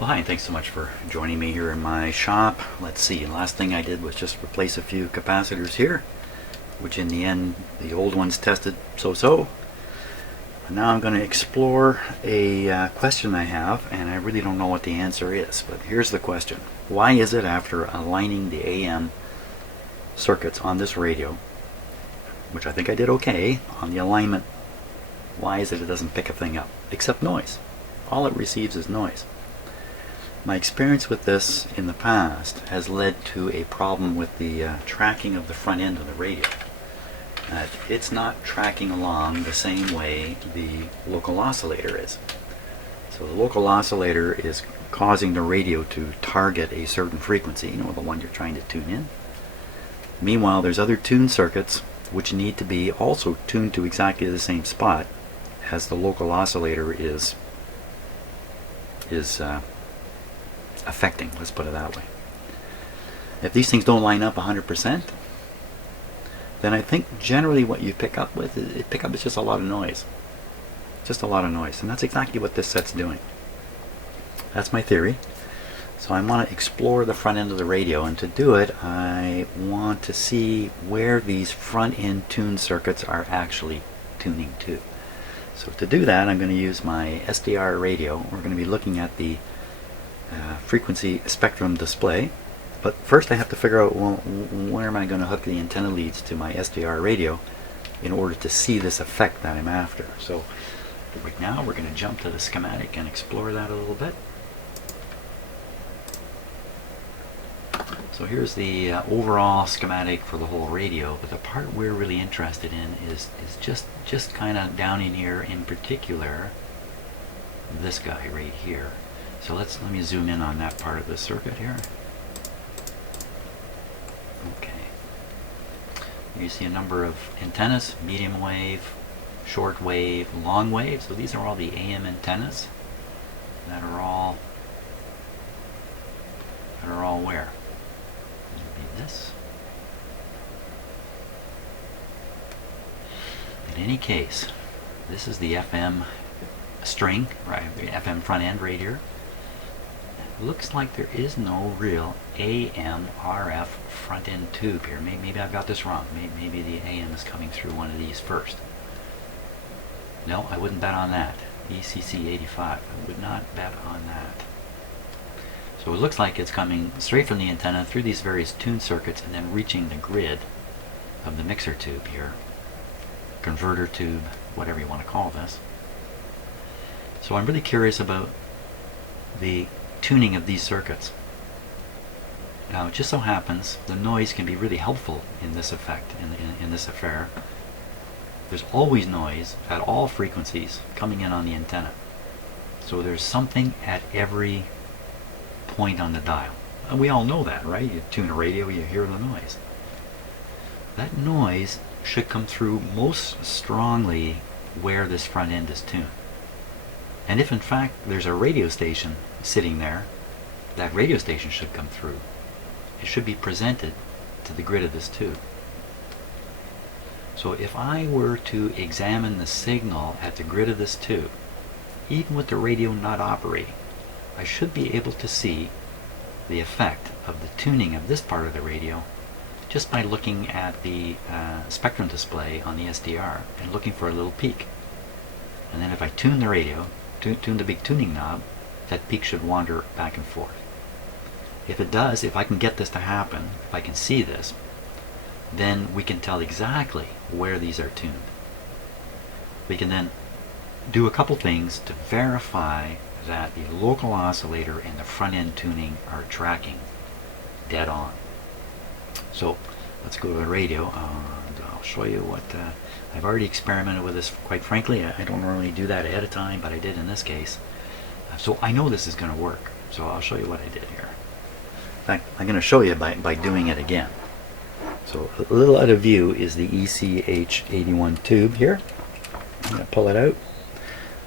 Well, hi, and thanks so much for joining me here in my shop. Let's see, the last thing I did was just replace a few capacitors here, which in the end, the old ones tested so-so. Now I'm going to explore a question I have, and I really don't know what the answer is, but here's the question. Why is it after aligning the AM circuits on this radio, which I think I did okay on the alignment, why is it doesn't pick a thing up, except noise? All it receives is noise. My experience with this in the past has led to a problem with the tracking of the front end of the radio. It's not tracking along the same way the local oscillator is. So the local oscillator is causing the radio to target a certain frequency, you know, the one you're trying to tune in. Meanwhile, there's other tune circuits which need to be also tuned to exactly the same spot as the local oscillator is affecting, let's put it that way. If these things don't line up 100%, then I think generally what you pick up with is just a lot of noise. Just a lot of noise, and that's exactly what this set's doing. That's my theory. So I want to explore the front end of the radio, and to do it I want to see where these front end tune circuits are actually tuning to. So to do that, I'm going to use my SDR radio. We're going to be looking at the frequency spectrum display, but first I have to figure out, well, where am I going to hook the antenna leads to my SDR radio in order to see this effect that I'm after. So right now we're going to jump to the schematic and explore that a little bit. So here's the overall schematic for the whole radio, but the part we're really interested in is just kind of down in here, in particular this guy right here. So let me zoom in on that part of the circuit here. Okay. You see a number of antennas: medium wave, short wave, long wave. So these are all the AM antennas that are all where? This. In any case, this is the FM string, right? The FM front end right here. It looks like there is no real AM RF front end tube here. Maybe I've got this wrong. Maybe the AM is coming through one of these first. No, I wouldn't bet on that. ECC 85. I would not bet on that. So it looks like it's coming straight from the antenna through these various tune circuits and then reaching the grid of the mixer tube here, converter tube, whatever you want to call this. So I'm really curious about the tuning of these circuits. Now it just so happens the noise can be really helpful in this effect, in this affair. There's always noise at all frequencies coming in on the antenna. So there's something at every point on the dial. And we all know that, right? You tune a radio, you hear the noise. That noise should come through most strongly where this front end is tuned. And if in fact there's a radio station sitting there, that radio station should come through. It should be presented to the grid of this tube. So if I were to examine the signal at the grid of this tube, even with the radio not operating, I should be able to see the effect of the tuning of this part of the radio just by looking at the spectrum display on the SDR and looking for a little peak. And then if I tune the radio, tune the big tuning knob, that peak should wander back and forth. If it does, if I can get this to happen, if I can see this, then we can tell exactly where these are tuned. We can then do a couple things to verify that the local oscillator and the front end tuning are tracking dead on. So let's go to the radio and I'll show you what I've already experimented with this. Quite frankly, I don't normally do that ahead of time, but I did in this case. So I know this is going to work. So I'll show you what I did here. In fact, I'm going to show you by doing it again. So a little out of view is the ECH81 tube here. I'm going to pull it out.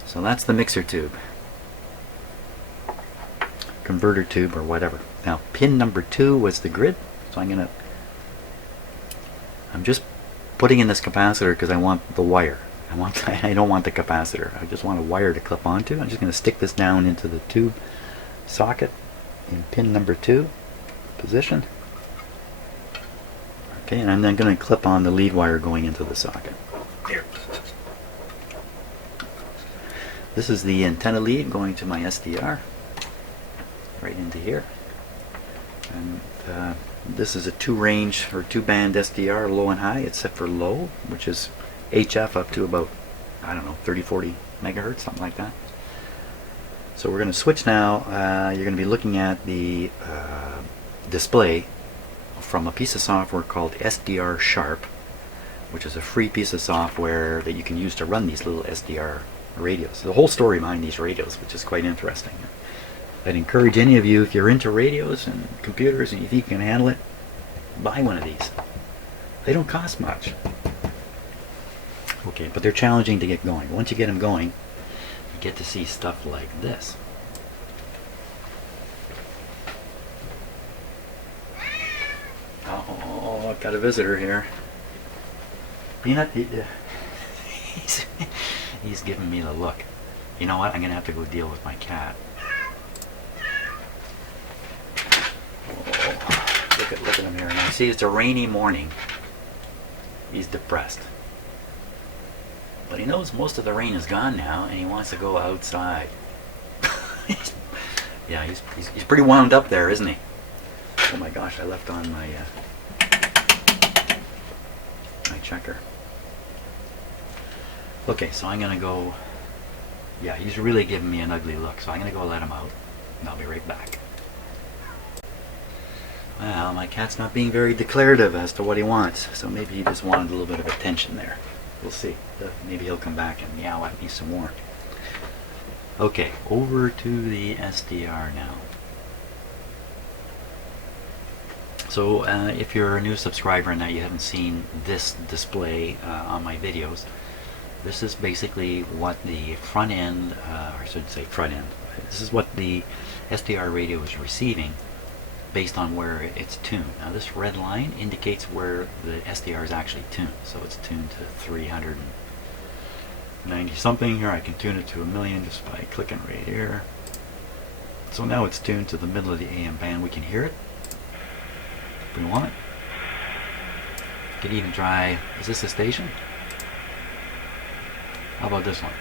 So that's the mixer tube, converter tube, or whatever. Now pin number 2 was the grid, so I'm just putting in this capacitor because I want the wire. I don't want the capacitor. I just want a wire to clip onto. I'm just going to stick this down into the tube socket in pin number 2 position. Okay, and I'm then going to clip on the lead wire going into the socket. Here. This is the antenna lead going to my SDR, right into here. And this is a 2-range or 2-band SDR, low and high. It's set for low, which is HF up to about, I don't know, 30-40 megahertz, something like that. So we're going to switch now. You're going to be looking at the display from a piece of software called SDR Sharp, which is a free piece of software that you can use to run these little SDR radios. The whole story behind these radios, which is quite interesting. I'd encourage any of you, if you're into radios and computers and you think you can handle it, buy one of these. They don't cost much. Okay, but they're challenging to get going. Once you get them going, you get to see stuff like this. Oh, I've got a visitor here. Peanut, he's giving me the look. You know what? I'm going to have to go deal with my cat. Oh, look at him here. Now, see, it's a rainy morning. He's depressed. But he knows most of the rain is gone now, and he wants to go outside. Yeah, he's pretty wound up there, isn't he? Oh my gosh, I left on my my checker. Okay, so I'm gonna go. Yeah, he's really giving me an ugly look, so I'm gonna go let him out, and I'll be right back. Well, my cat's not being very declarative as to what he wants, so maybe he just wanted a little bit of attention there. We'll see. Maybe he'll come back and meow at me some more. Okay, over to the SDR now. So if you're a new subscriber and now you haven't seen this display on my videos, this is basically what the front end, or I should say front end, this is what the SDR radio is receiving based on where it's tuned. Now this red line indicates where the SDR is actually tuned. So it's tuned to 390 something. Here I can tune it to 1,000,000 just by clicking right here. So now it's tuned to the middle of the AM band. We can hear it if we want. Could even try, is this a station? How about this one?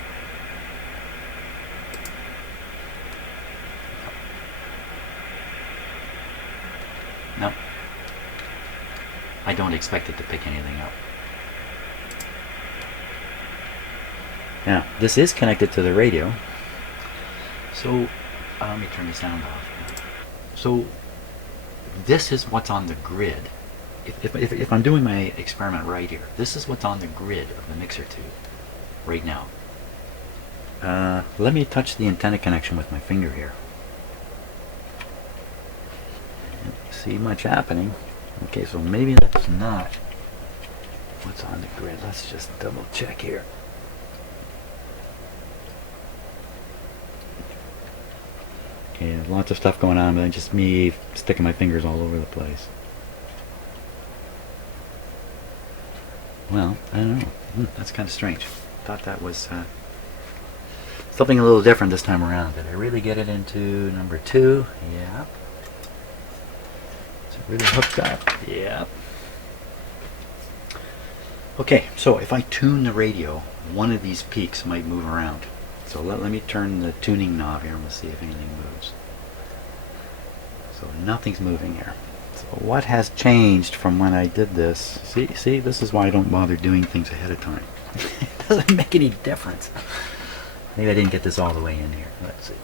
No. I don't expect it to pick anything up. Now, this is connected to the radio. So, let me turn the sound off. So, this is what's on the grid. If I'm doing my experiment right here, this is what's on the grid of the mixer tube right now. Let me touch the antenna connection with my finger here. See much happening. Okay, so maybe that's not what's on the grid. Let's just double check here. Okay, lots of stuff going on, but it's just me sticking my fingers all over the place. Well, I don't know. That's kind of strange. Thought that was something a little different this time around. Did I really get it into number 2? Yeah. Really hooked up. Yeah. Okay, so if I tune the radio, one of these peaks might move around. So let me turn the tuning knob here and we'll see if anything moves. So nothing's moving here. So what has changed from when I did this? See, this is why I don't bother doing things ahead of time. It doesn't make any difference. Maybe I didn't get this all the way in here. Let's see.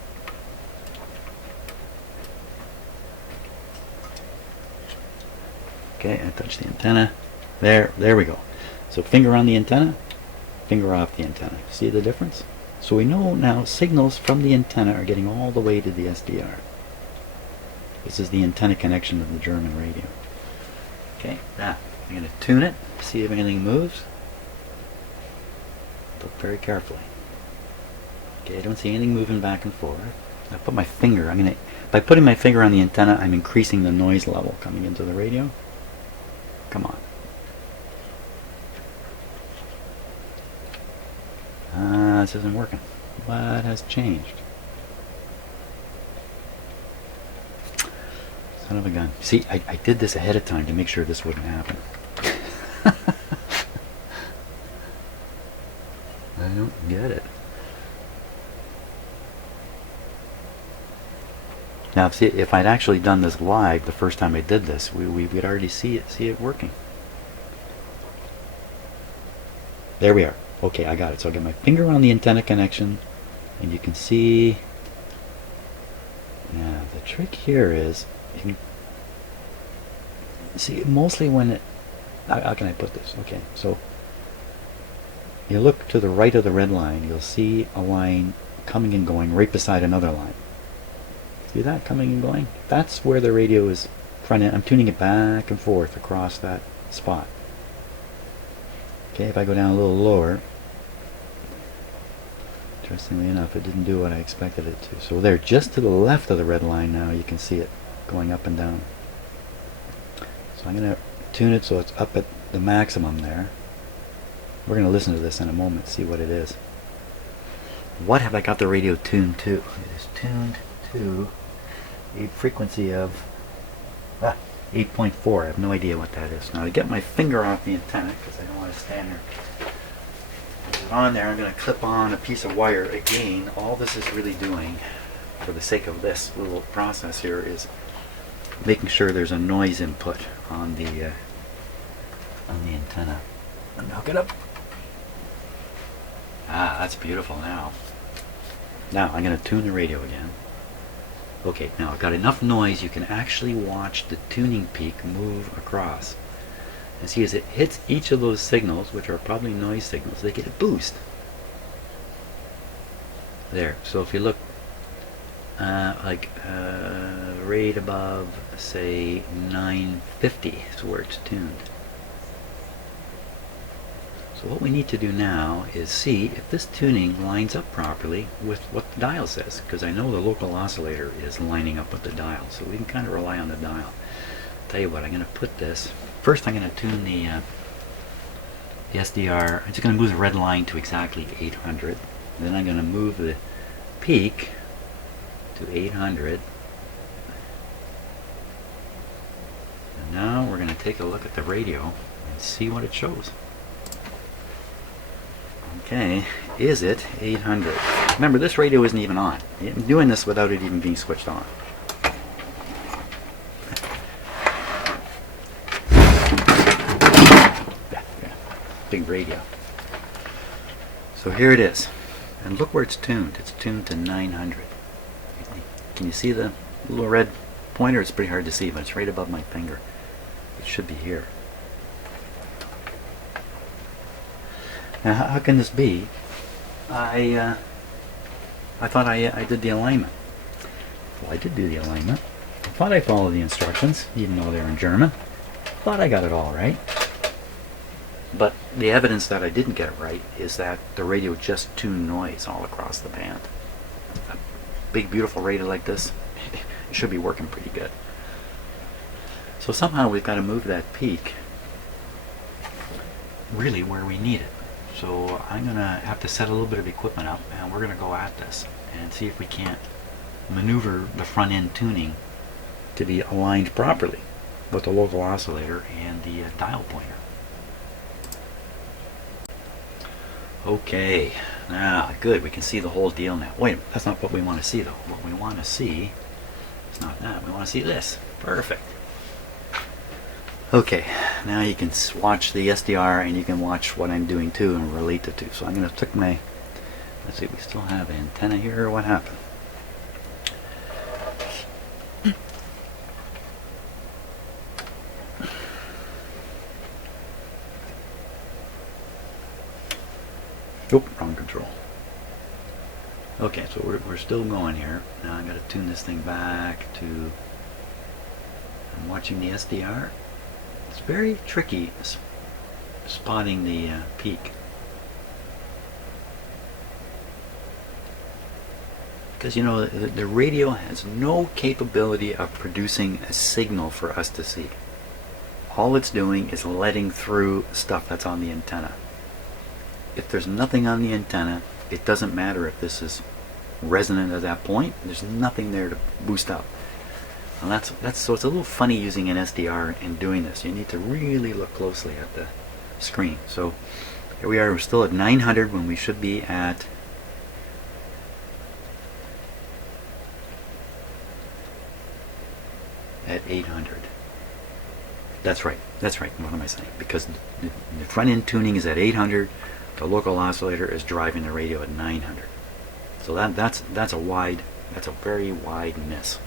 Okay, I touch the antenna. There we go. So finger on the antenna, finger off the antenna. See the difference? So we know now signals from the antenna are getting all the way to the SDR. This is the antenna connection of the German radio. Okay, now I'm going to tune it, see if anything moves. Look very carefully. Okay, I don't see anything moving back and forth. I put my finger, by putting my finger on the antenna, I'm increasing the noise level coming into the radio. Come on. This isn't working. What has changed? Son of a gun. See, I did this ahead of time to make sure this wouldn't happen. I don't get it. Now, see, if I'd actually done this live the first time I did this, we'd already see it working. There we are. Okay, I got it. So I got my finger on the antenna connection, and you can see. Now, the trick here is, you can see mostly when it. How can I put this? Okay, so you look to the right of the red line, you'll see a line coming and going right beside another line. See that coming and going? That's where the radio is front end. I'm tuning it back and forth across that spot. Okay, if I go down a little lower, interestingly enough, it didn't do what I expected it to. So there, just to the left of the red line now, you can see it going up and down. So I'm going to tune it so it's up at the maximum there. We're going to listen to this in a moment, see what it is. What have I got the radio tuned to? It is tuned to a frequency of 8.4. I have no idea what that is. Now to get my finger off the antenna, because I don't want to stand there with it on there, I'm going to clip on a piece of wire. Again, all this is really doing, for the sake of this little process here, is making sure there's a noise input on the antenna. And hook it up. Ah, that's beautiful now. Now I'm going to tune the radio again. Okay, now I've got enough noise you can actually watch the tuning peak move across. And see, as it hits each of those signals, which are probably noise signals, they get a boost. There. So if you look right above, say, 950 is where it's tuned. So what we need to do now is see if this tuning lines up properly with what the dial says, because I know the local oscillator is lining up with the dial, so we can kind of rely on the dial. Tell you what, I'm going to put this, first I'm going to tune the SDR. I'm just going to move the red line to exactly 800, then I'm going to move the peak to 800, and now we're going to take a look at the radio and see what it shows. Okay, is it 800? Remember, this radio isn't even on. I'm doing this without it even being switched on. Yeah, big radio. So here it is. And look where it's tuned. It's tuned to 900. Can you see the little red pointer? It's pretty hard to see, but it's right above my finger. It should be here. Now, how can this be? I thought I did the alignment. Well, I did do the alignment. I thought I followed the instructions, even though they're in German. Thought I got it all right. But the evidence that I didn't get it right is that the radio just tuned noise all across the band. A big, beautiful radio like this, it should be working pretty good. So somehow we've got to move that peak really where we need it. So I'm going to have to set a little bit of equipment up, and we're going to go at this and see if we can't maneuver the front end tuning to be aligned properly with the local oscillator and the dial pointer. Okay, now good, we can see the whole deal now. Wait, that's not what we want to see though. What we want to see is not that. We want to see this. Perfect. Okay, now you can watch the SDR and you can watch what I'm doing too and relate the two. So I'm going to take my, let's see, we still have an antenna here, or what happened? Oop, wrong control. Okay, so we're still going here. Now I'm going to tune this thing back to, I'm watching the SDR. It's very tricky spotting the peak, because you know the radio has no capability of producing a signal for us to see. All it's doing is letting through stuff that's on the antenna. If there's nothing on the antenna, it doesn't matter if this is resonant at that point. There's nothing there to boost up. And that's so it's a little funny using an SDR and doing this. You need to really look closely at the screen. So here we are. We're still at 900 when we should be at at 800. That's right. That's right. What am I saying? Because the front end tuning is at 800. The local oscillator is driving the radio at 900. So that's a very wide miss.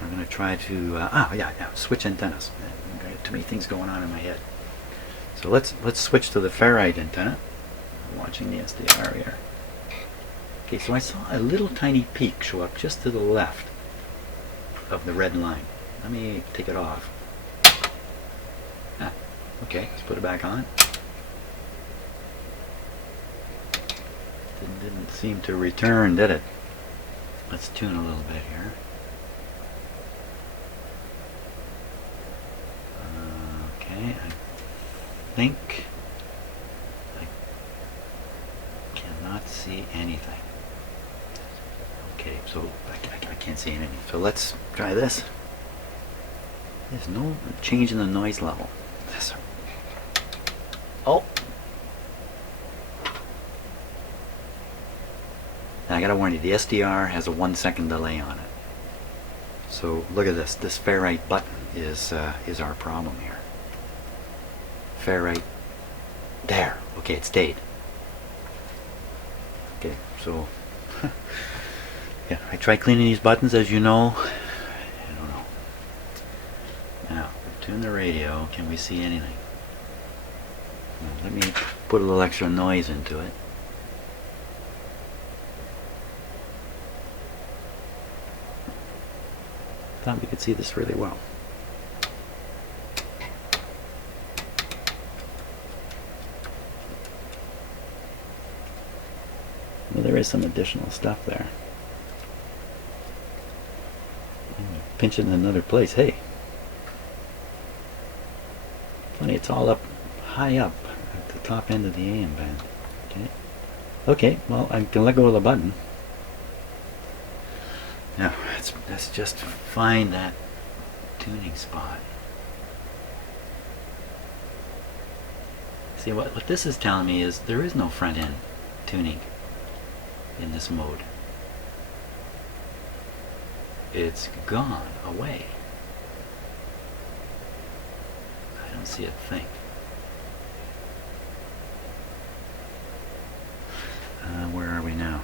I'm going to try to switch antennas. I've got too many things going on in my head. So let's switch to the ferrite antenna. I'm watching the SDR here. Okay, so I saw a little tiny peak show up just to the left of the red line. Let me take it off. Okay, let's put it back on. Didn't seem to return, did it? Let's tune a little bit here. Okay, I think I cannot see anything. Okay, so I can't see anything. So let's try this. There's no change in the noise level. Oh! Now I gotta warn you, the SDR has a 1 second delay on it. So look at this. This ferrite button is our problem here. Ferrite. There. Okay, it stayed. Okay, so yeah, I tried cleaning these buttons, as you know. I don't know. Now, tune the radio. Can we see anything? Let me put a little extra noise into it. Thought we could see this really well. Well, there is some additional stuff there. Pinch it in another place. Hey, funny, it's all up high up at the top end of the AM band. Okay, well, I can let go of the button. Now let's just find that tuning spot. See, what this is telling me is there is no front end tuning in this mode. It's gone away. I don't see a thing. Where are we now?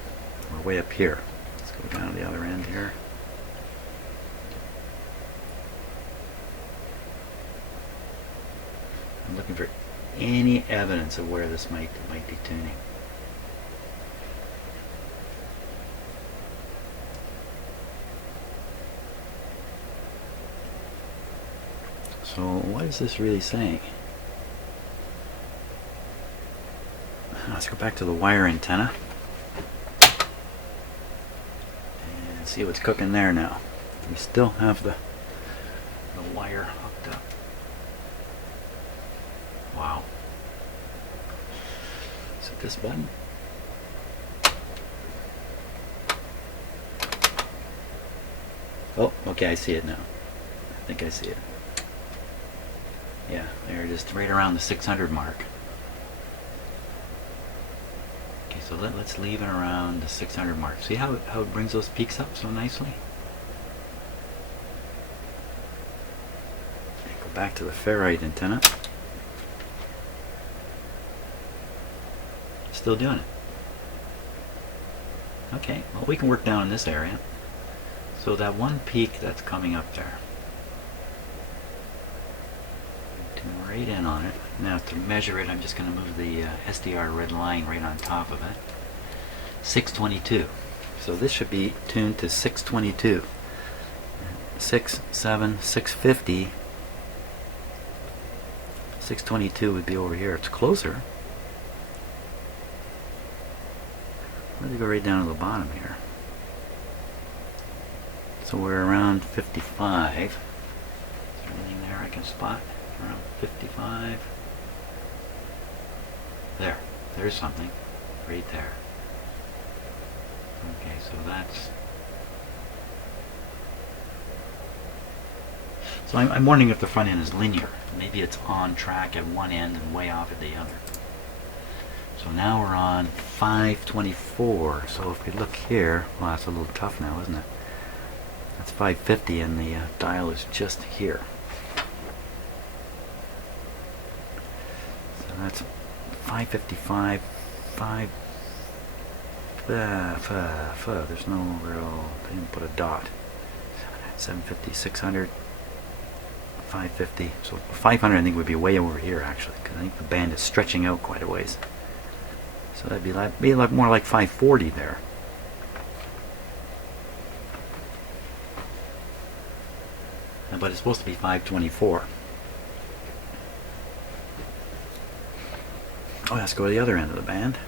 We're way up here. Let's go down to the other end here. I'm looking for any evidence of where this might be tuning. So what is this really saying? Let's go back to the wire antenna and see what's cooking there now. We still have the wire hooked up. Wow. Is it this button? Oh, okay, I see it now. I think I see it. Yeah, they're just right around the 600 mark. Okay, so let's leave it around the 600 mark. See how it brings those peaks up so nicely? And go back to the ferrite antenna. Still doing it. Okay, well, we can work down in this area. So that one peak that's coming up there, tune right in on it. Now to measure it, I'm just going to move the SDR red line right on top of it. 622. So this should be tuned to 622. 6, 7, 650. 622 would be over here. It's closer. Let me go right down to the bottom here. So we're around 55. Is there anything there I can spot? Around 55. There's something right there. Okay, so that's So I'm wondering if the front end is linear. Maybe it's on track at one end and way off at the other. So now we're on 524. So if we look here, well, that's a little tough now, isn't it? That's 550 and the dial is just here. So that's 555, there's no real, they didn't put a dot. 750, 600, 550. So 500 I think would be way over here actually, because I think the band is stretching out quite a ways. So that'd be like more like 540 there. But it's supposed to be 524. Oh, let's go to the other end of the band.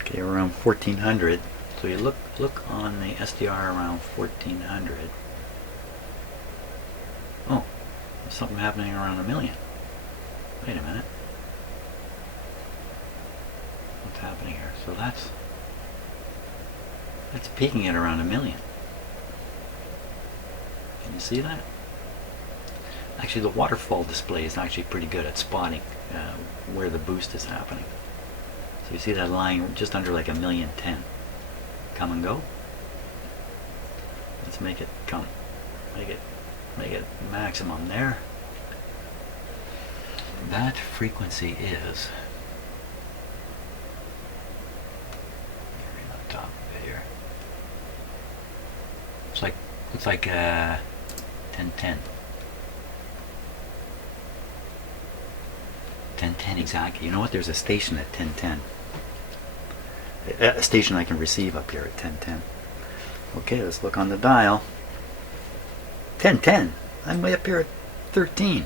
Okay, we're around 1400. So you look on the SDR around 1400. Oh, there's something happening around 1,000,000. Wait a minute. What's happening here? So that's peaking at around 1,000,000. Can you see that? Actually, the waterfall display is actually pretty good at spotting where the boost is happening. So you see that line just under like 1,010,000. Come and go. Let's make it come. Make it maximum there. That frequency is on top of it here. Looks like 1010. 1010 exactly. You know what? There's a station at 1010. A station I can receive up here at 1010. Okay, let's look on the dial. 1010. I'm way up here at 13.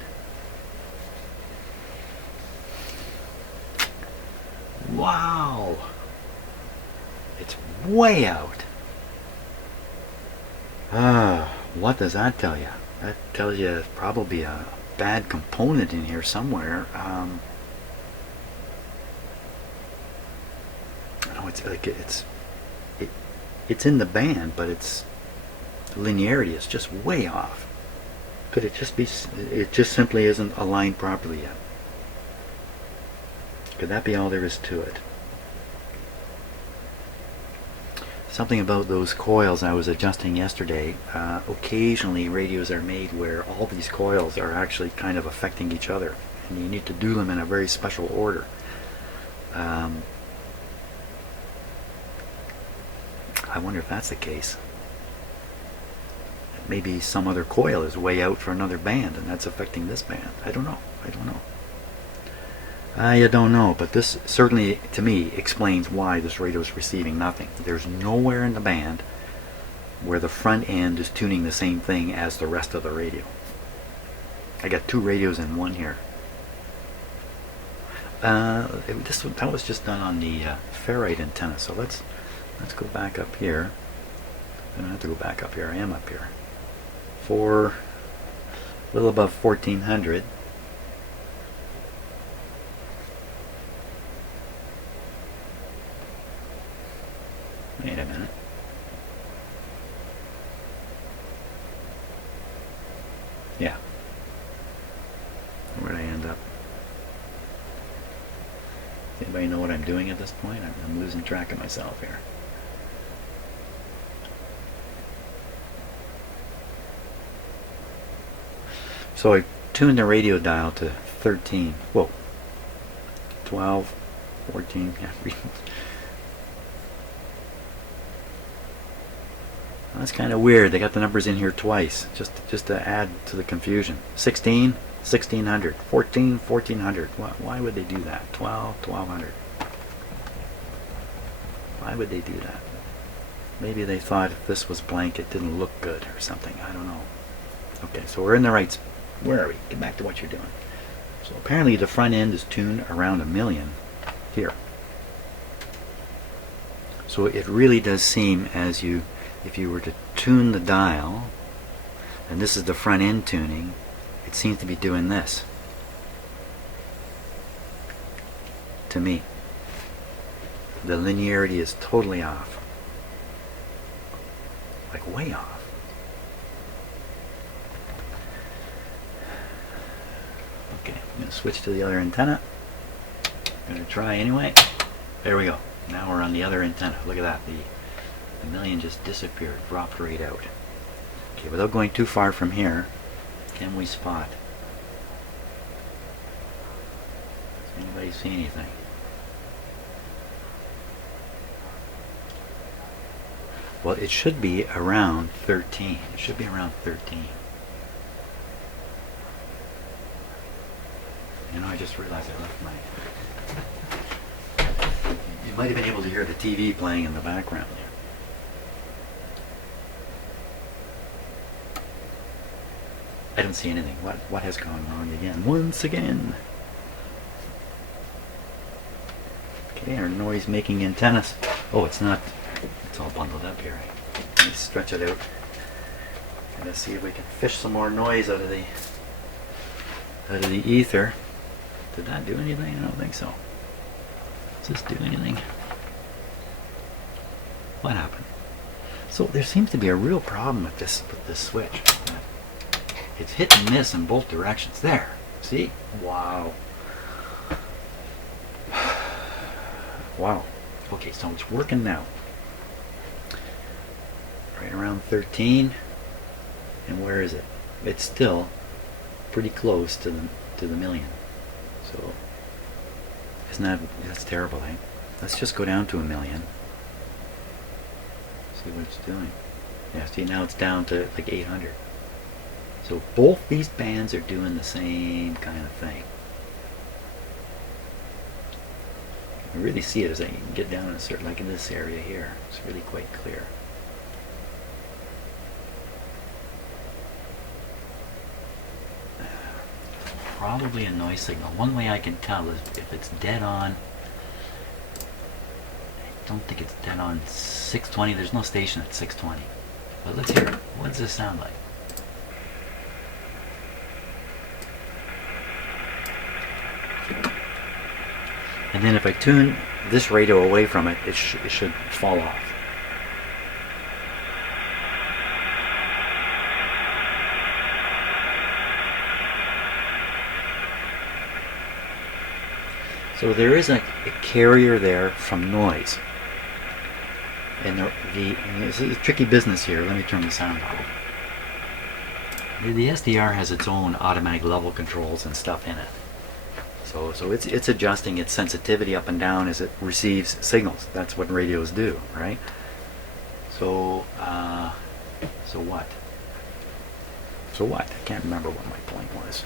Wow. It's way out. What does that tell you? That tells you it's probably a bad component in here somewhere. It's like it's in the band, but its linearity is just way off. Could it just be? It just simply isn't aligned properly yet. Could that be all there is to it? Something about those coils I was adjusting yesterday. Occasionally radios are made where all these coils are actually kind of affecting each other, and you need to do them in a very special order. I wonder if that's the case. Maybe some other coil is way out for another band and that's affecting this band. I don't know. You don't know, but this certainly, to me, explains why this radio is receiving nothing. There's nowhere in the band where the front end is tuning the same thing as the rest of the radio. I got two radios in one here. That was just done on the ferrite antenna, so let's go back up here. I don't have to go back up here. I am up here. For a little above 1400. Wait a minute. Yeah. Where'd I end up? Anybody know what I'm doing at this point? I'm losing track of myself here. So I tuned the radio dial to 13. Whoa. 12, 14. Yeah. That's kind of weird. They got the numbers in here twice, just to add to the confusion. 16, 1600. 14, 1400. Why would they do that? 12, 1200. Why would they do that? Maybe they thought if this was blank it didn't look good or something. I don't know. Okay, so we're in the right. Where are we? Get back to what you're doing. So apparently the front end is tuned around 1,000,000 here. So it really does seem as if you were to tune the dial, and this is the front end tuning, it seems to be doing this. To me. The linearity is totally off. Like way off. Okay, I'm going to switch to the other antenna. I'm going to try anyway. There we go. Now we're on the other antenna. Look at that. The million just disappeared, dropped right out. Okay, without going too far from here, can we spot? Does anybody see anything? Well, it should be around 13. It should be around 13. You know, I just realized I left my... You might have been able to hear the TV playing in the background there. I don't see anything. What has gone wrong again? Once again. Okay, our noise making antennas. Oh, it's not. It's all bundled up here. Let me stretch it out. Gonna see if we can fish some more noise out of the ether. Did that do anything? I don't think so. Does this do anything? What happened? So there seems to be a real problem with this switch. It's hit and miss in both directions. There. See? Wow. Wow. Okay, so it's working now. Right around 13. And where is it? It's still pretty close to the million. So isn't that's terrible, eh? Let's just go down to a million. See what it's doing. Yeah, see now it's down to like 800. So both these bands are doing the same kind of thing. You really see it as I get down in a certain, like in this area here. It's really quite clear. Probably a noise signal. One way I can tell is if it's dead on. I don't think it's dead on 620. There's no station at 620. But let's hear it. What does this sound like? And then if I tune this radio away from it, it should fall off. So there is a carrier there from noise. And this is a tricky business here. Let me turn the sound off. The SDR has its own automatic level controls and stuff in it. So it's adjusting its sensitivity up and down as it receives signals. That's what radios do, right? So what? So what? I can't remember what my point was.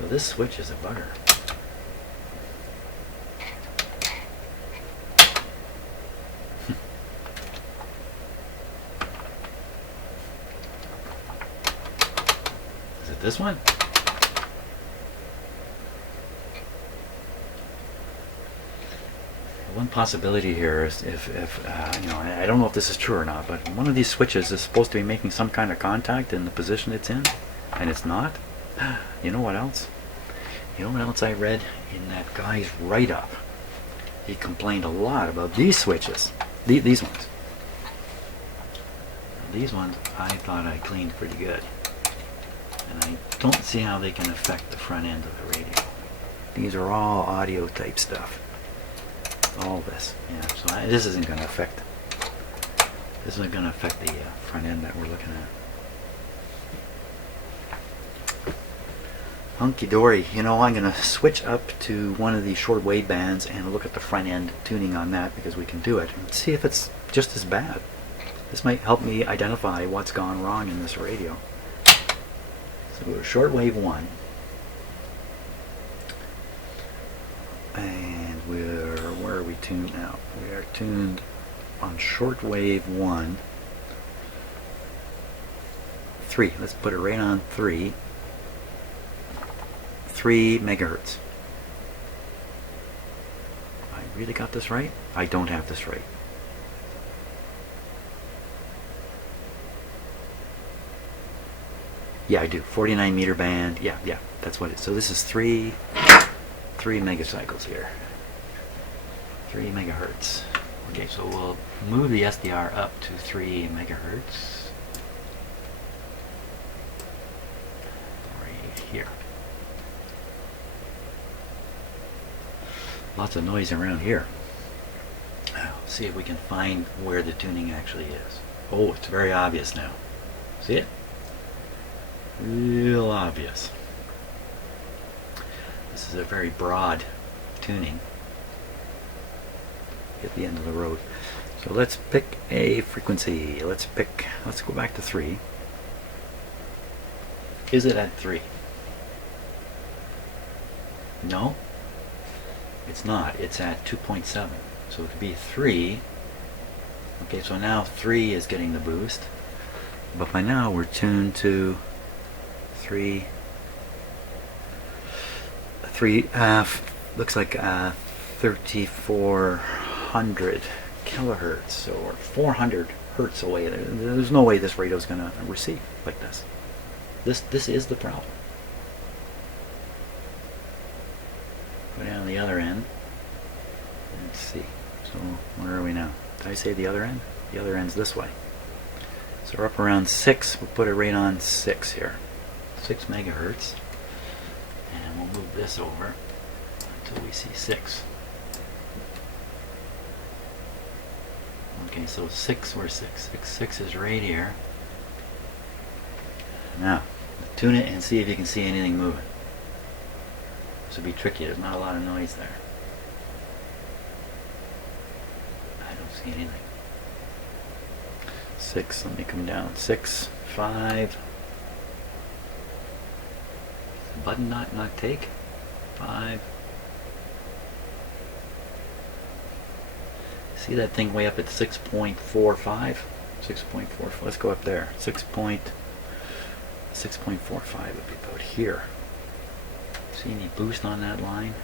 So this switch is a bugger. Is it this one? One possibility here is if you know, I don't know if this is true or not, but one of these switches is supposed to be making some kind of contact in the position it's in, and it's not. You know what else? You know what else I read in that guy's write-up? He complained a lot about these switches, these ones. These ones I thought I cleaned pretty good, and I don't see how they can affect the front end of the radio. These are all audio type stuff. All this, yeah. So this isn't going to affect. This isn't going to affect the front end that we're looking at. Hunky dory. You know, I'm going to switch up to one of these short wave bands and look at the front end tuning on that because we can do it and see if it's just as bad. This might help me identify what's gone wrong in this radio. So go to shortwave 1. And where are we tuned now? We are tuned on shortwave 1. 3. Let's put it right on 3. 3 megahertz. I really got this right? I don't have this right. Yeah, I do. 49 meter band. Yeah, that's what it is. So this is 3 megacycles here. 3 megahertz. Okay, so we'll move the SDR up to 3 megahertz. Right here. Lots of noise around here. See if we can find where the tuning actually is. Oh, it's very obvious now. See it? Real obvious. This is a very broad tuning at the end of the road. So let's pick a frequency. Let's go back to 3. Is it at 3? No, it's not. It's at 2.7. So it could be 3. Okay, so now 3 is getting the boost. But by now we're tuned to 3, looks like 3400 kilohertz, or 400 hertz away. There's no way this radio is going to receive like this. This is the problem. Go down the other end. Let's see. So where are we now? Did I say the other end? The other end's this way. So we're up around 6. We'll put it right on 6 here. 6 megahertz. And we'll move this over until we see 6. Okay, so 6, where's 6? 6 is right here. Now, tune it and see if you can see anything moving. This would be tricky. There's not a lot of noise there. I don't see anything. 6, let me come down. 6, 5. Button not take. 5. See that thing way up at 6.45? 6.45. Let's go up there. 6.45 would be about here. See any boost on that line?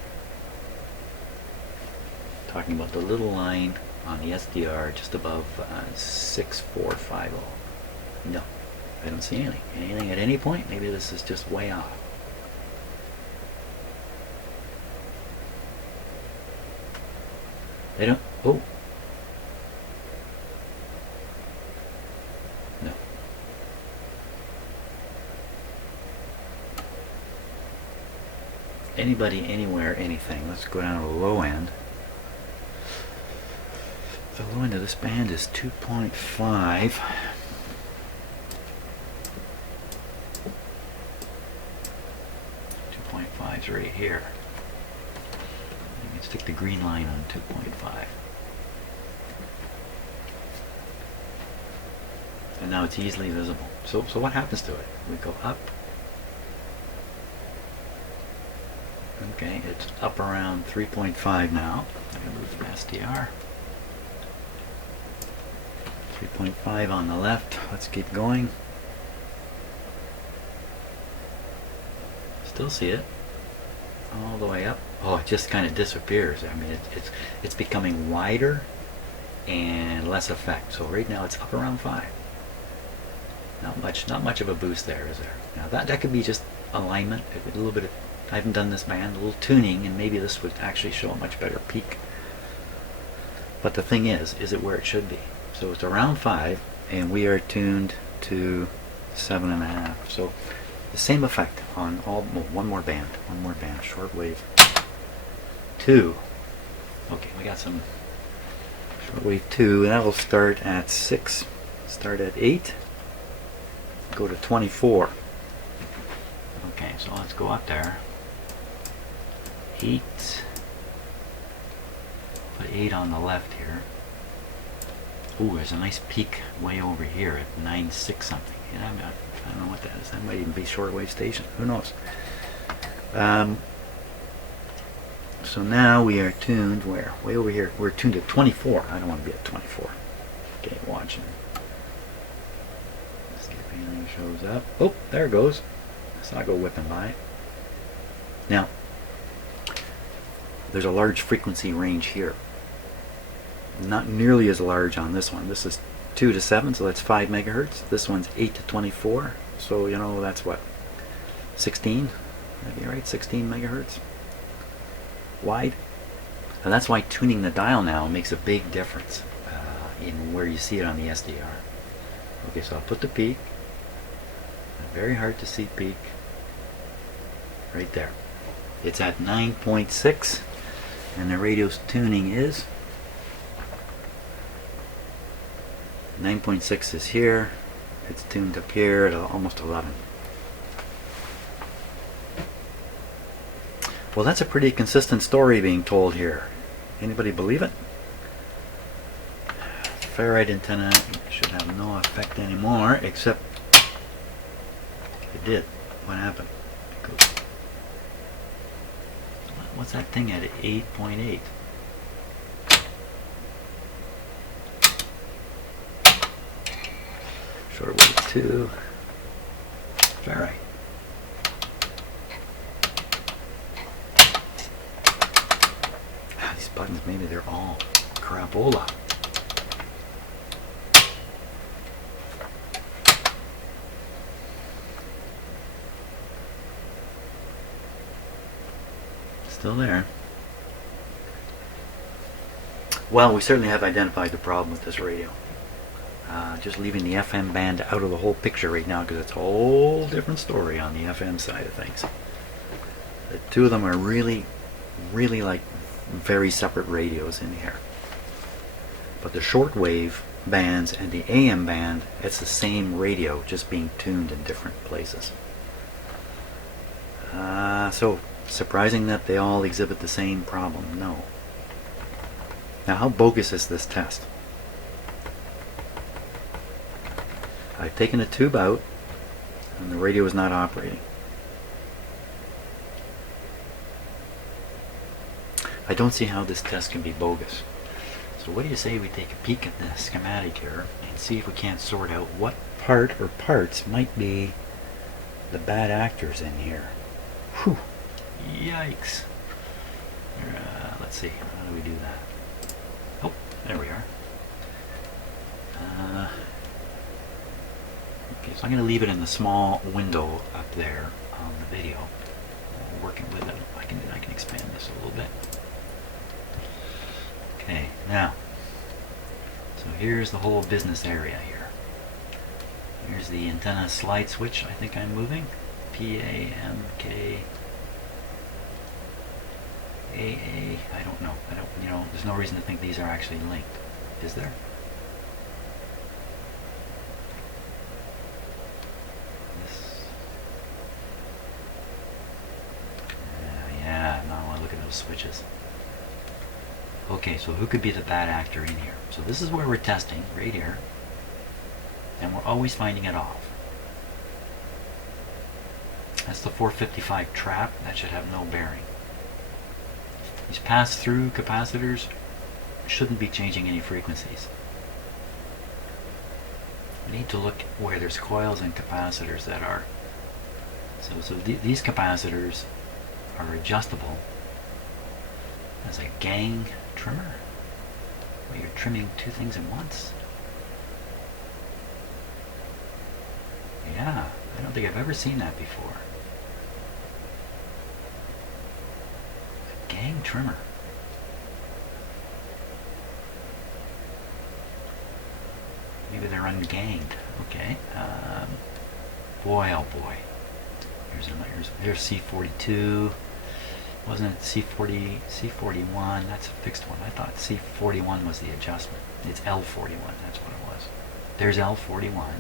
Talking about the little line on the SDR just above 6450. No, I don't see anything. Anything at any point? Maybe this is just way off. They don't. Oh. No. Anybody, anywhere, anything. Let's go down to the low end. The low end of this band is 2.5. 2.5 is right here. You can stick the green line on 2.5. And now it's easily visible. So what happens to it? We go up. Okay, it's up around 3.5 now. I'm going to move the SDR. 3.5 on the left. Let's keep going. Still see it. All the way up. Oh, it just kind of disappears. I mean, it's becoming wider and less effect. So right now it's up around 5. Not much of a boost there, is there? Now that could be just alignment, a little bit of, I haven't done this band, a little tuning, and maybe this would actually show a much better peak. But the thing is it where it should be? So it's around 5, and we are tuned to 7.5. So the same effect on all. Well, one more band, shortwave 2. Okay, we got some shortwave 2, and that will start at 6, start at 8, go to 24. Okay, so let's go up there. 8. Put 8 on the left here. Ooh, there's a nice peak way over here at 9.6 something. Yeah, I don't know what that is. That might even be shortwave station. Who knows? So now we are tuned where? Way over here. We're tuned at 24. I don't want to be at 24. Okay, watching. Let's see if anything shows up. Oh, there it goes. So I go whipping by. Now, there's a large frequency range here. Not nearly as large on this one. This is 2 to 7, so that's 5 megahertz. This one's 8 to 24, so you know that's what, 16? Maybe right, 16 megahertz wide. And that's why tuning the dial now makes a big difference in where you see it on the SDR. Okay, so I'll put the peak. Very hard to see peak. Right there. It's at 9.6. And the radio's tuning is 9.6 is here. It's tuned up here at almost 11. Well, that's a pretty consistent story being told here. Anybody believe it? Ferrite antenna should have no effect anymore, except it did. What happened? What's that thing at 8.8? Shortwave 2. Ferrite. These buttons, maybe they're all crapola. Still there. Well, we certainly have identified the problem with this radio. Just leaving the FM band out of the whole picture right now because it's a whole different story on the FM side of things. The two of them are really like very separate radios in here. But the shortwave bands and the AM band, it's the same radio, just being tuned in different places. So surprising that they all exhibit the same problem? No. Now, how bogus is this test? I've taken a tube out and the radio is not operating. I don't see how this test can be bogus. So what do you say we take a peek at the schematic here and see if we can't sort out what part or parts might be the bad actors in here. Whew. Yikes. Let's see, how do we do that? Oh, there we are. Okay, so I'm going to leave it in the small window up there on the video. Working with it, I can expand this a little bit. Okay, now, so here's the whole business area here. Here's the antenna slide switch. I think I'm moving. PAMK. AA, I don't know. There's no reason to think these are actually linked. Is there? Yeah, now I want to look at those switches. Okay, so who could be the bad actor in here? So this is where we're testing, right here. And we're always finding it off. That's the 455 trap. That should have no bearing. These pass-through capacitors shouldn't be changing any frequencies. We need to look where there's coils and capacitors that are. So these capacitors are adjustable as a gang trimmer, where you're trimming two things at once. Yeah, I don't think I've ever seen that before. A gang trimmer. Maybe they're unganged. Okay. Boy, oh boy. Here's C42. Wasn't it C40, C41? That's a fixed one. I thought C41 was the adjustment. It's L41. That's what it was. There's L41.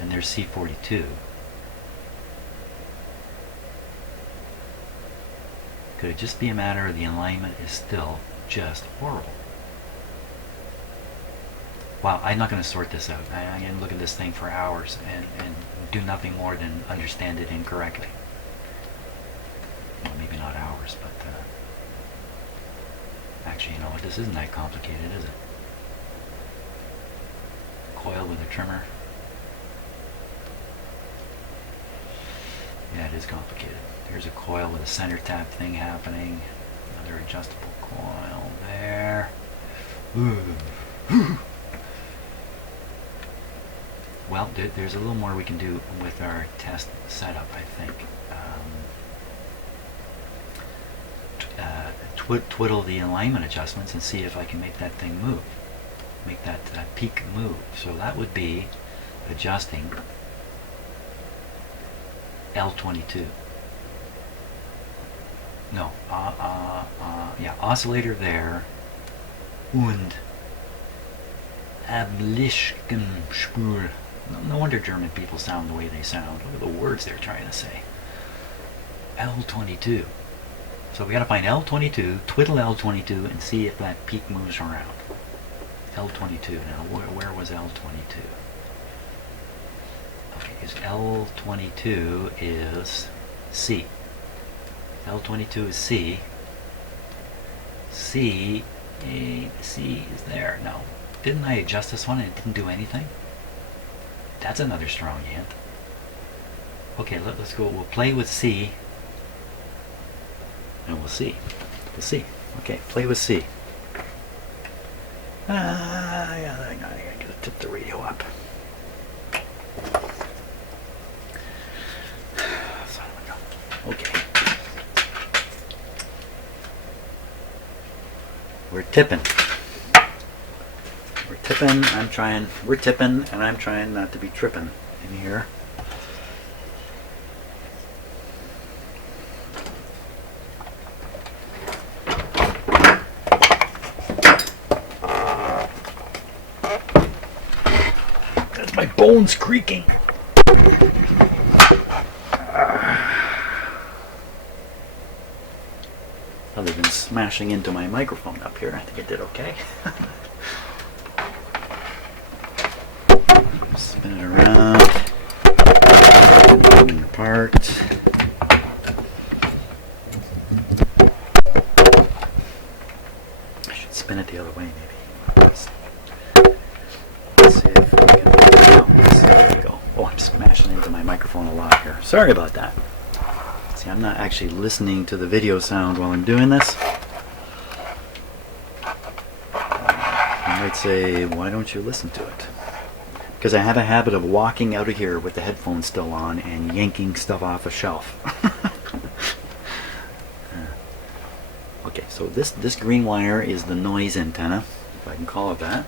And there's C42. Could it just be a matter of the alignment is still just horrible? Wow, I'm not going to sort this out. I'm going to look at this thing for hours and do nothing more than understand it incorrectly. Well, maybe not hours, but actually, you know what? This isn't that complicated, is it? Coil with a trimmer. Yeah, it is complicated. There's a coil with a center tap thing happening. Another adjustable coil there. Ooh. Well, there's a little more we can do with our test setup, I think. Twiddle the alignment adjustments and see if I can make that thing move. Make that peak move. So that would be adjusting L22. no, yeah, oscillator there, und Ablischkenspur. No wonder German people sound the way they sound. Look at the words they're trying to say. L22. So we got to find L22, twiddle L22, and see if that peak moves around. L22. Now, where was L22? Okay, is L22 is C. L22 is C. C is there. No. Didn't I adjust this one and it didn't do anything? That's another strong hint. Okay, let's go. We'll play with C. And we'll see. We'll see. Okay, play with C. Yeah, I gotta tip the radio up. Okay. We're tipping. We're tipping. We're tipping, and I'm trying not to be tripping in here. That's my bones creaking. Other than smashing into my microphone up here, I think it did okay. Spin it around, put it apart. I should spin it the other way, maybe. Let's see if we can. There we go. Oh, I'm smashing into my microphone a lot here. Sorry about that. See, I'm not actually listening to the video sound while I'm doing this. You might say, why don't you listen to it? Because I have a habit of walking out of here with the headphones still on and yanking stuff off a shelf. Okay, so this green wire is the noise antenna, if I can call it that.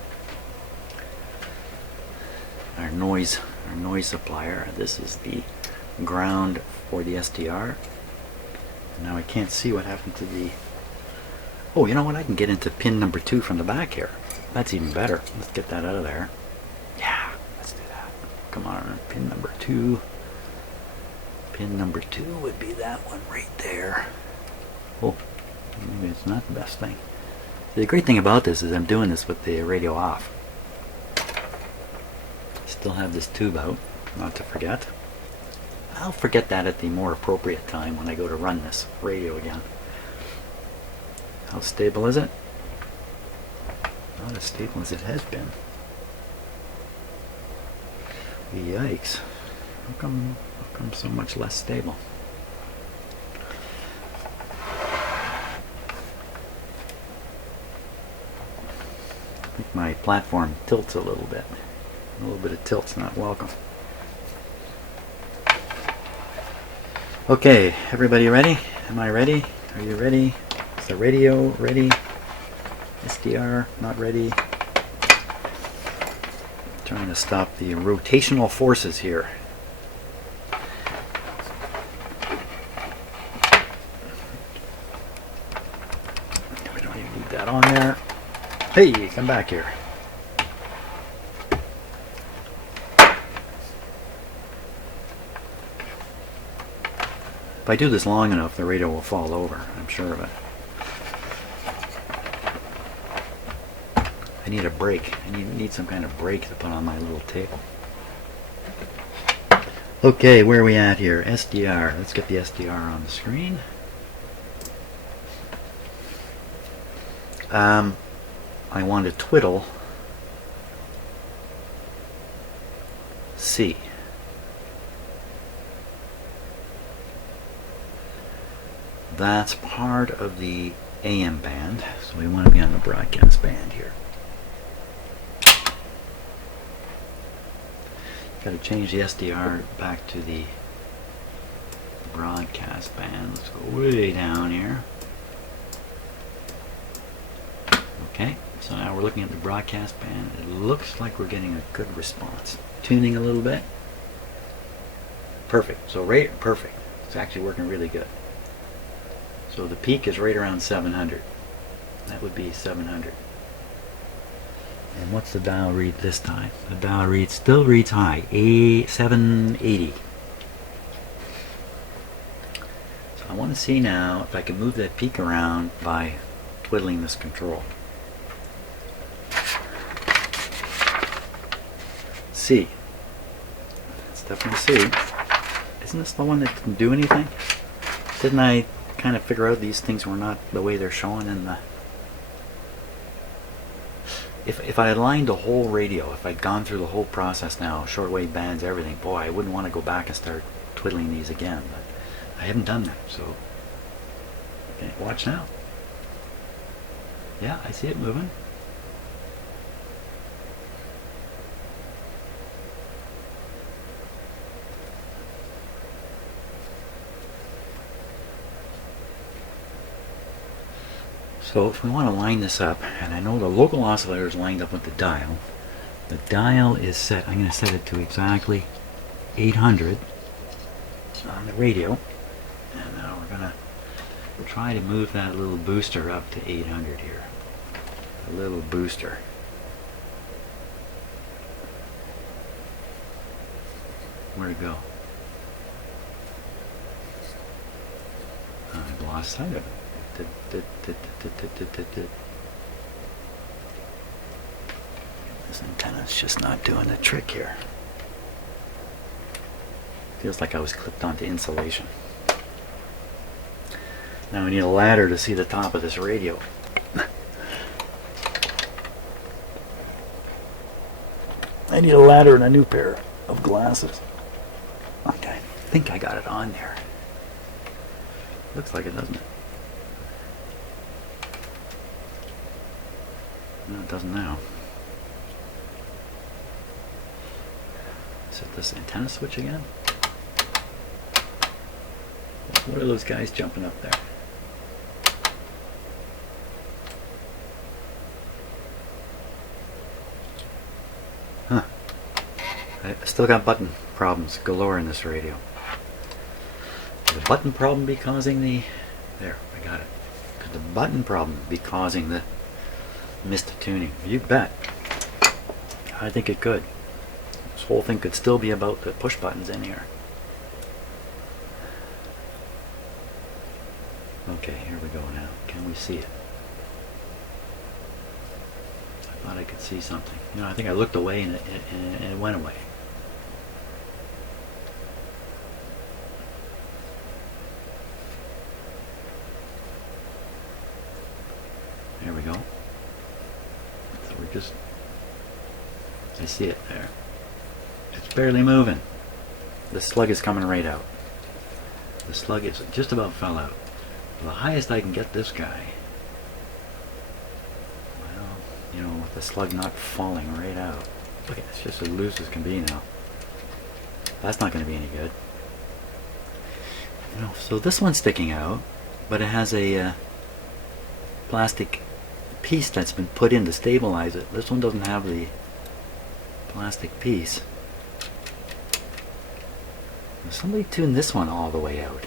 Our noise supplier. This is the ground for the SDR. And now I can't see what happened to the... Oh, you know what? I can get into pin number 2 from the back here. That's even better. Let's get that out of there. Yeah, let's do that. Come on, pin number 2. Pin number 2 would be that one right there. Oh, maybe it's not the best thing. The great thing about this is I'm doing this with the radio off. Still have this tube out, not to forget. I'll forget that at the more appropriate time when I go to run this radio again. How stable is it? Not as stable as it has been. Yikes. How come so much less stable? I think my platform tilts a little bit. A little bit of tilt's not welcome. Okay, everybody ready? Am I ready? Are you ready? Is the radio ready? SDR not ready. Trying to stop the rotational forces here. We don't even need that on there. Hey, come back here. If I do this long enough, the radio will fall over. I'm sure of it. I need a brake. I need some kind of brake to put on my little table. Okay, where are we at here? SDR. Let's get the SDR on the screen. I want to twiddle C. That's part of the AM band, so we want to be on the broadcast band here. Got to change the SDR back to the broadcast band. Let's go way down here. Okay, so now we're looking at the broadcast band. It looks like we're getting a good response. Tuning a little bit. Perfect. So perfect. It's actually working really good. So So the peak is right around 700. That would be 700. And what's the dial read this time? The dial read still reads high, 780. So I want to see now if I can move that peak around by twiddling this control. C. It's definitely C. Isn't this the one that didn't do anything? Didn't I kind of figure out these things were not the way they're shown in the... If I aligned the whole radio, if I'd gone through the whole process now, shortwave bands, everything, boy, I wouldn't want to go back and start twiddling these again. But I haven't done that, so... Okay, watch now. Yeah, I see it moving. So if we want to line this up, and I know the local oscillator is lined up with the dial is set, I'm going to set it to exactly 800 on the radio, and now we're going to try to move that little booster up to 800 here. A little booster. Where'd it go? I've lost sight of it. This antenna's just not doing the trick here. Feels like I was clipped onto insulation. Now we need a ladder to see the top of this radio. I need a ladder and a new pair of glasses. Okay, I think I got it on there. Looks like it, doesn't it? No, it doesn't now. Set this antenna switch again. What are those guys jumping up there? Huh. I still got button problems galore in this radio. Could the button problem be causing the... There, I got it. Could the button problem be causing the missed tuning? You bet. I think it could. This whole thing could still be about the push buttons in here. Okay, here we go now. Can we see it? I thought I could see something. You know, I think I looked away and it went away. There we go. So we're just... I see it there. It's barely moving. The slug is coming right out. The slug is just about fell out. The highest I can get this guy, well, you know, with the slug not falling right out. Look, it's just as loose as can be now. That's not going to be any good. You know, so this one's sticking out, but it has a plastic piece that's been put in to stabilize it. This one doesn't have the plastic piece. Now, somebody tuned this one all the way out,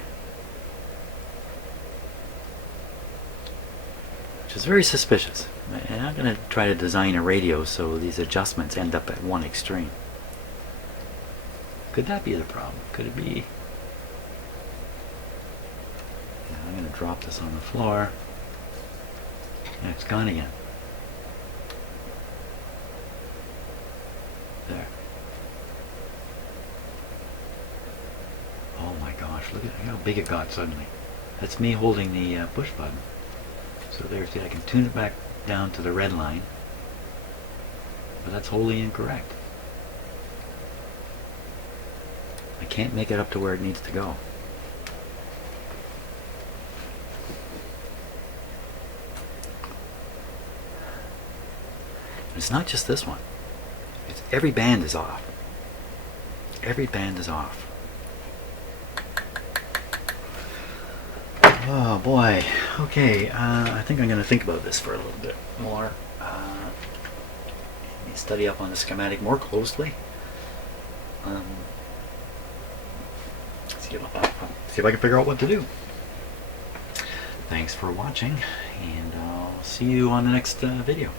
which is very suspicious. I'm not going to try to design a radio so these adjustments end up at one extreme. Could that be the problem? Could it be? Yeah, I'm going to drop this on the floor. Yeah, it's gone again. There. Oh my gosh, look at how big it got suddenly. That's me holding the push button. So there, see, I can tune it back down to the red line, but that's wholly incorrect. I can't make it up to where it needs to go. It's not just this one. It's every band is off. Every band is off. Oh boy. Okay, I think I'm going to think about this for a little bit more. Let me study up on the schematic more closely. See if I can figure out what to do. thanks for watching, and I'll see you on the next video.